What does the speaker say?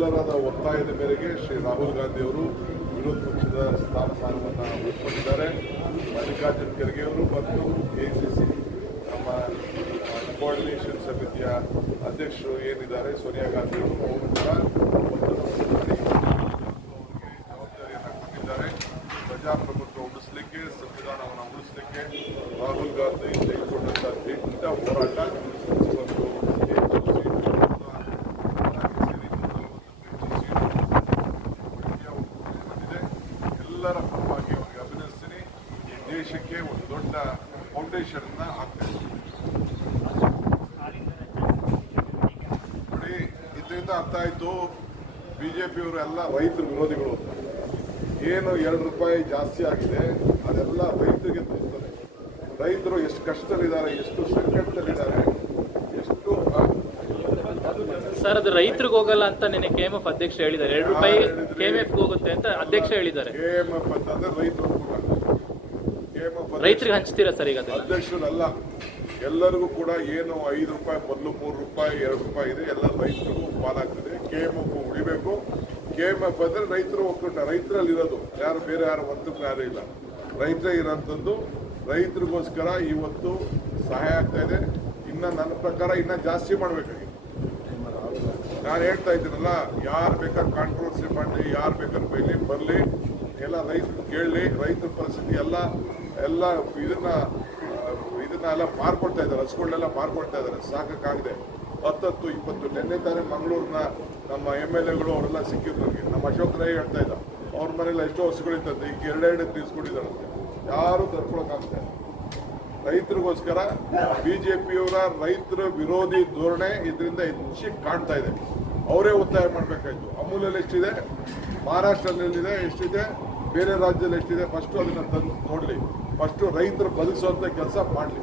ನಮ್ಮೆಲ್ಲರದ ಒತ್ತಾಯದ ಮೇರೆಗೆ ಶ್ರೀ ರಾಹುಲ್ ಗಾಂಧಿಯವರು ವಿರೋಧ ಪಕ್ಷದ ಸ್ಥಾನಮಾನವನ್ನು ಉಳಿಸಿಕೊಂಡಿದ್ದಾರೆ. ಮಲ್ಲಿಕಾರ್ಜುನ್ ಖರ್ಗೆ ಅವರು ಮತ್ತು ಎ ಸಿ ಸಿ ನಮ್ಮ ಕೋಆರ್ಡಿನೇಷನ್ ಸಮಿತಿಯ ಅಧ್ಯಕ್ಷರು ಏನಿದ್ದಾರೆ? ಸೋನಿಯಾ ಗಾಂಧಿ ಅವರು ಅವರು ಕೂಡ ಜವಾಬ್ದಾರಿಯನ್ನು ಕೊಟ್ಟಿದ್ದಾರೆ. ಪ್ರಜಾಪ್ರಭುತ್ವ ಉಳಿಸಲಿಕ್ಕೆ, ಸಂವಿಧಾನವನ್ನು ಉಳಿಸಲಿಕ್ಕೆ ರಾಹುಲ್ ಗಾಂಧಿ ತೆಗೆದುಕೊಂಡಂಥ ದಿಟ್ಟ ಹೋರಾಟ. ಎಲ್ಲರ ಅವ್ರಿಗೆ ಅಭಿನಂದಿಸ್ತೀನಿ. ಈ ದೇಶಕ್ಕೆ ಒಂದು ದೊಡ್ಡ ಫೌಂಡೇಶನ್ ಹಾಕ್ತಾರೆ ನೋಡಿ, ಇದರಿಂದ ಅರ್ಥ ಆಯ್ತು ಪಿಯವರು ಎಲ್ಲ ರೈತರ ವಿರೋಧಿಗಳು. ಏನು ಎರಡು ರೂಪಾಯಿ ಜಾಸ್ತಿ ಆಗಿದೆ, ಅದೆಲ್ಲ ರೈತರಿಗೆ ತೋರಿಸ್ತದೆ ರೈತರು ಎಷ್ಟು ಕಷ್ಟದಲ್ಲಿದ್ದಾರೆ, ಎಷ್ಟು ಸಂಕಟದಲ್ಲಿದ್ದಾರೆ. ಸರ್ ಅದು ರೈತರಿಗೆ ಹೋಗಲ್ಲ ಅಂತ ನಿನ್ನೆ ಕೆ ಎಂ ಎಫ್ ಅಧ್ಯಕ್ಷ ಹೇಳಿದ್ದಾರೆ. ಎರಡು ರೂಪಾಯಿ ಕೆ ಎಂ ಎಫ್ ಹೋಗುತ್ತೆ ಅಂತ ಅಧ್ಯಕ್ಷ ಹೇಳಿದ್ದಾರೆ. ಅಂತ ಅಂತಂದ್ರೆ ರೈತರು ರೈತರಿಗೆ ಹಂಚ್ತೀರಾ ಸರ್ ಈಗ ಅಧ್ಯಕ್ಷರಲ್ಲ ಎಲ್ಲರಿಗೂ ಕೂಡ ಏನು ಐದು ರೂಪಾಯಿ ಮೊದಲು ಮೂರು ರೂಪಾಯಿ ಎರಡು ರೂಪಾಯಿ ಇದೆ. ಎಲ್ಲ ರೈತರಿಗೂ ಪಾಲಾಗ್ತದೆ ಕೆ ಎಂ ಎಫ್ ಉಳಿಬೇಕು. ಕೆ ಎಂ ಎಫ್ ಅಂದ್ರೆ ರೈತರು ಒಕ್ಕೂಟ ರೈತರಲ್ಲಿ ಇರೋದು. ಯಾರು ಬೇರೆ ಯಾರು ವರ್ತಕರು ಯಾರು ಇಲ್ಲ. ರೈತರೇ ಇರೋಂಥದ್ದು. ರೈತರಿಗೋಸ್ಕರ ಇವತ್ತು ಸಹಾಯ ಆಗ್ತಾ ಇದೆ. ಇನ್ನ ನನ್ನ ಪ್ರಕಾರ ಇನ್ನ ಜಾಸ್ತಿ ಮಾಡ್ಬೇಕಾಗಿದೆ. ನಾನು ಹೇಳ್ತಾ ಇದ್ದೀನಲ್ಲ, ಯಾರು ಬೇಕಾದ್ರೆ ಕಾಂಟ್ರವರ್ಸಿ ಮಾಡಲಿ, ಯಾರು ಬೇಕಾದ್ರೆ ಬೈಲಿ, ಬರಲಿ, ಎಲ್ಲ ರೈತರು ಕೇಳಲಿ, ರೈತರ ಪರಿಸ್ಥಿತಿ ಎಲ್ಲ ಎಲ್ಲ ಇದನ್ನ ಇದನ್ನ ಎಲ್ಲ ಮಾರ್ಕೊಡ್ತಾ ಇದ್ದಾರೆ ಹಸುಗಳನ್ನೆಲ್ಲ ಮಾರ್ಕೊಡ್ತಾ ಇದ್ದಾರೆ ಸಾಕಾಗಿದೆ ಹತ್ತತ್ತು, ಇಪ್ಪತ್ತು, ನಿನ್ನೆ ತಾನೇ ಮಂಗಳೂರಿನ ನಮ್ಮ ಎಂ ಎಲ್ ಎಗಳು ಅವರೆಲ್ಲ ಸಿಕ್ಕಿದ್ರು. ನನಗೆ ನಮ್ಮ ಅಶೋಕ್ ರೈ ಹೇಳ್ತಾ ಇದ್ದ, ಅವ್ರ ಮನೇಲಿ ಎಷ್ಟೋ ಹಸುಗಳಿತ್ತಂತೆ, ಈಗ ಎರಡೆರಡು ತೀರಿಸ್ಕೊಂಡಿದ್ದಾರಂತೆ. ಯಾರು ತರ್ಕೊಳಕ್ಕಾಗ್ತಾ ಇಲ್ಲ ರೈತರಿಗೋಸ್ಕರ ಬಿಜೆಪಿಯವರ ರೈತರ ವಿರೋಧಿ ಧೋರಣೆ ಇದರಿಂದ ಹೆಚ್ಚಿ ಕಾಣ್ತಾ ಇದೆ. ಅವರೇ ಒತ್ತಾಯ ಮಾಡಬೇಕಾಯ್ತು. ಅಮೂಲಲ್ಲಿ ಎಷ್ಟಿದೆ? ಮಹಾರಾಷ್ಟ್ರದಲ್ಲಿದೆ ಎಷ್ಟಿದೆ? ಬೇರೆ ರಾಜ್ಯದಲ್ಲಿ ಎಷ್ಟಿದೆ? ಫಸ್ಟ್ ಅದನ್ನ ತಂದು ನೋಡಲಿ. ಫಸ್ಟ್ ರೈತರು ಬದುಕಿಸುವಂಥ ಕೆಲಸ ಮಾಡಲಿ.